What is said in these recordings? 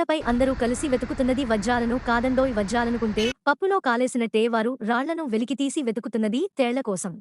కొండపై అందరూ కలిసి వెతుకుతున్నది వజ్రాలను కాదండోయ్ వజ్రాలనుకుంటే పప్పులో కాలేసినట్టే వారు రాళ్ళను వెలికితీసి వెతుకుతున్నది తేళ్ళ కోసం.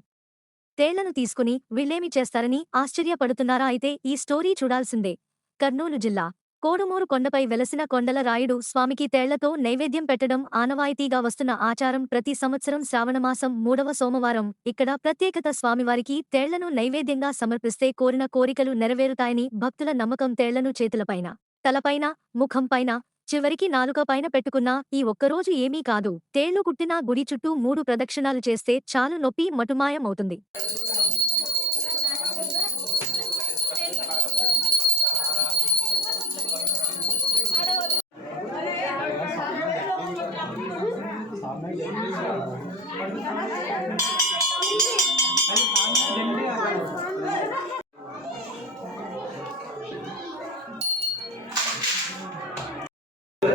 తేళ్ళను తీసుకుని వీళ్ళేమి చేస్తారని ఆశ్చర్యపడుతున్నారా అయితే ఈ స్టోరీ చూడాల్సిందే. కర్నూలు జిల్లా కోడుమూరు కొండపై వెలసిన కొండల రాయుడు స్వామికి తేళ్ళతో నైవేద్యం పెట్టడం ఆనవాయితీగా వస్తున్న ఆచారం ప్రతి సంవత్సరం శ్రావణమాసం మూడవ సోమవారం ఇక్కడ ప్రత్యేకత స్వామివారికి తేళ్ళను నైవేద్యంగా సమర్పిస్తే కోరిన కోరికలు నెరవేరుతాయని భక్తుల నమ్మకం తేళ్ళను చేతులపైన. తలపైన ముఖంపైన చివరికి నాలుక పైన పెట్టుకున్నా ఈ ఒక్కరోజు ఏమీ కాదు. తేళ్ళు కుట్టినా గుడి చుట్టూ మూడు ప్రదక్షిణాలు చేస్తే చాలు నొప్పి మటుమాయమవుతుంది.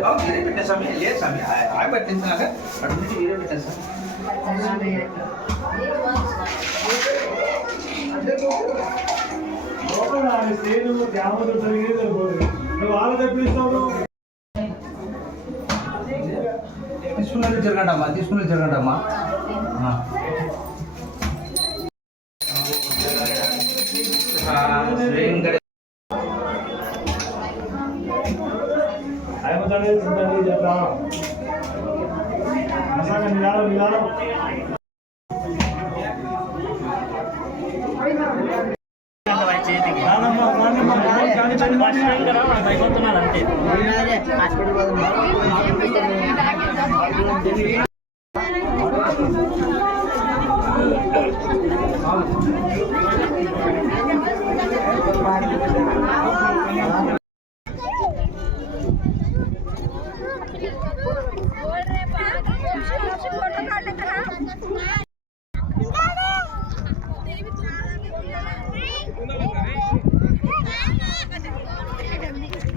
వేరే పెట్టా స్వామి లేదు స్వామి ఆయ పట్టించినాక అటు నుంచి వేరే పెట్టా స్వామి లోపల ఆ స్టేజ్ ధ్యానంతో జరిగేది సరిపోతుంది నువ్వు వాళ్ళకి ఎప్పుడు ఇస్తావు తీసుకున్నది జరగండమ్మా తీసుకున్నది జరగండమ్మా ఆ. ఆ, శ్రీం గణే- అయిపోతానే తింటాను చెప్తా అసలు నిదానం నిదానం నానమ్మ,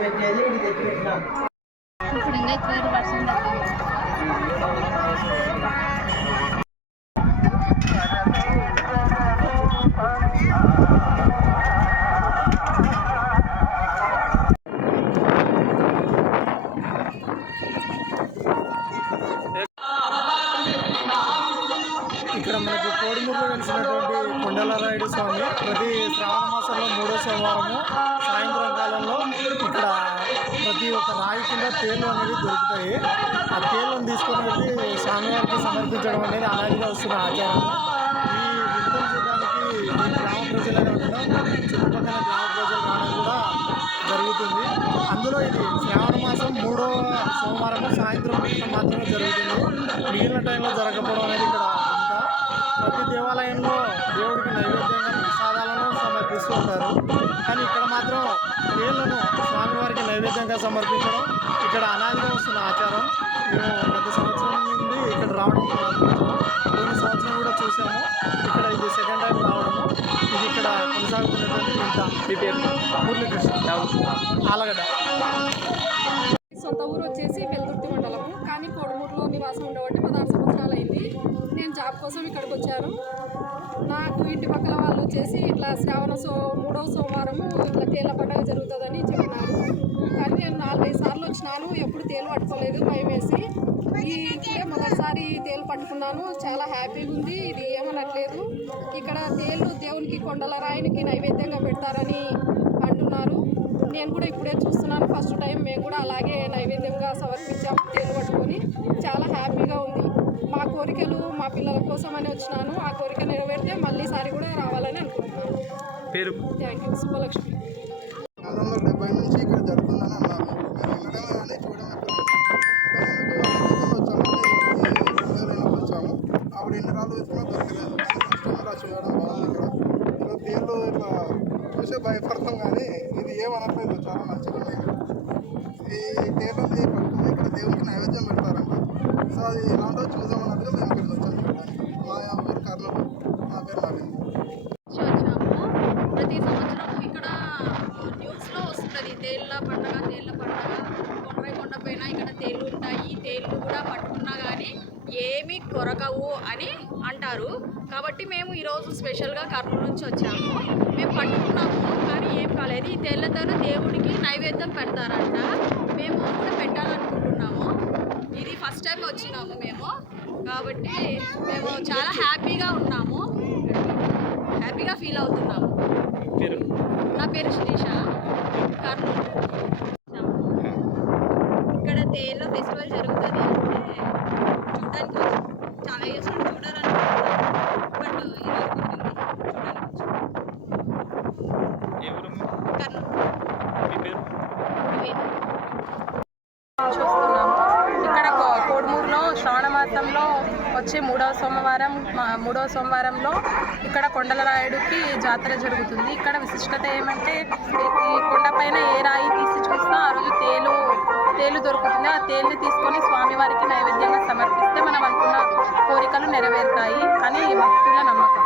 పెట్టేది వెలిసినటువంటి స్వామి. ప్రతి శ్రావణ మాసంలో మూడో సోమవారము సాయంత్రం కాలంలో ఇక్కడ ప్రతి ఒక్క రాయి కింద తేలు అనేవి దొరుకుతాయి. ఆ తేళ్ళను తీసుకొని వెళ్ళి స్వామివారికి సమర్పించడం అనేది అలాగే వస్తున్న ఆచారం. ఈ వింతలు చూడడానికి ఈ గ్రామ ప్రజలే కాకుండా చుట్టుపక్కల గ్రామ ప్రజలు రావడం కూడా జరుగుతుంది. అందులో ఇది శ్రావణ మాసం మూడో సోమవారం సాయంత్రం మాత్రమే జరుగుతుంది. మిగిలిన టైంలో జరగకపోవడం అనేది ఇక్కడ ప్రతి దేవాలయంలో దేవుడికి నైవేద్యంగా ప్రసాదాలను సమర్పిస్తూ ఉంటారు. కానీ ఇక్కడ మాత్రం ఏళ్ళను స్వామివారికి నైవేద్యంగా సమర్పించడం ఇక్కడ అనాదిగా వస్తున్న ఆచారం. మేము గత సంవత్సరం నుండి ఇక్కడ రావడం ప్రారంభించాము. పోయిన సంవత్సరం కూడా చూసాము. ఇక్కడ ఇది సెకండ్ టైం రావడము. ఇది ఇక్కడ కొనసాగుతున్నటువంటి వింత మురళీకృష్ణ. ఆలగడ్డ. సొంత ఊరు వచ్చేసి వెల్దుర్తి మండలము. కానీ కోడుమూరులో నివాసం ఉండవడం జాబ్ కోసం ఇక్కడికి వచ్చాను నాకు ఇంటి పక్కల వాళ్ళు వచ్చేసి ఇట్లా శ్రావణ సో మూడవ సోమవారము ఇట్లా తేల పండుగ జరుగుతుందని చెప్పినారు. కానీ నేను నాలుగైదు సార్లు వచ్చినాను ఎప్పుడు తేలు పట్టుకోలేదు భయం వేసి. ఈ మొదటిసారి తేలు పట్టుకున్నాను. చాలా హ్యాపీగా ఉంది ఇది ఏమనట్లేదు. ఇక్కడ తేలు దేవునికి కొండల రాయినికి నైవేద్యంగా పెడతారని అంటున్నారు. నేను కూడా ఇప్పుడే చూస్తున్నాను ఫస్ట్ టైం మేము కూడా అలాగే నైవేద్యంగా సమర్పించాము తేలు పట్టుకొని. చాలా హ్యాపీగా ఉంది. మా కోరికలు మా పిల్లల కోసం అని వచ్చినాను. ఆ కోరిక నెరవేరితే మళ్ళీసారి కూడా రావాలని అనుకుంటున్నాను. పేరు? Thank you. శుభలక్ష్మి పంతొమ్మిది వందల డెబ్బై నుంచి ఇక్కడ జరుగుతుందని అన్నారు. వచ్చాము అప్పుడు ఎన్ని రాళ్ళు దొరకలేదు. చూడడం బాగుంది ఇక్కడ ఇట్లా చూసే భయపడతాం కానీ ఇది ఏమనట్లేదు. చాలా మంచిగా ఈ పట్టుకుని ఇక్కడ దేవునికి నైవేద్యం పెడతారంట. సో అది ఎలాంటో చూద్దామన్నట్టుగా మేము ఇక్కడికి వచ్చాము చూడడానికి మా ఊరు కర్నూలు నా పేరు నవీన్ నుంచి వచ్చాము ప్రతి సంవత్సరం ఇక్కడ న్యూస్లో వస్తుంది తేళ్ళ పండగ తేళ్ళ పండగ కొండపై కొండపైన ఇక్కడ తేళ్ళు ఉంటాయి. తేళ్ళు కూడా పట్టుకున్నా కానీ ఏమీ కొరకవు అని అంటారు. కాబట్టి మేము ఈరోజు స్పెషల్గా కర్నూలు నుంచి వచ్చాము. మేము పట్టుకున్నాము కానీ ఏం కాలేదు. ఈ తేళ్ళతోనే దేవుడికి నైవేద్యం పెడతారంట. మేము కూడా పెట్టాలనుకుంటున్నాము. ఇది ఫస్ట్ టైం వచ్చినాము మేము. కాబట్టి మేము చాలా హ్యాపీగా ఉన్నాము. హ్యాపీగా ఫీల్ అవుతున్నాము. నా పేరు శిరీష కర్నూలు ఇక్కడ తేలో ఫెస్టివల్ జరుగుతుంది అంటే చూడడానికి వచ్చాం. చాలా ఇయర్స్ నుండి చూడాలనుకుంటున్నాం బట్ ఈరోజు కుదిరింది చూడడానికి వచ్చాం. ఏ ఊరు కర్నూలు మీ పేరు వేణు. చూస్తున్నాము ఇక్కడ కో- కోడుమూరులో శ్రావణ మాసంలో వచ్చే మూడవ సోమవారం మూడవ సోమవారంలో ఇక్కడ కొండలరాయుడికి జాతర జరుగుతుంది. ఇక్కడ విశిష్టత ఏమంటే ఈ- కొండపైన ఏ రాయి తీసి చూసినా ఆ రోజు తేలు తేలు దొరుకుతుంది. ఆ తేలుని తీసుకొని స్వామివారికి నైవేద్యంగా సమర్పిస్తే మనం అనుకున్న కోరికలు నెరవేరుతాయి అని భక్తుల నమ్మకం.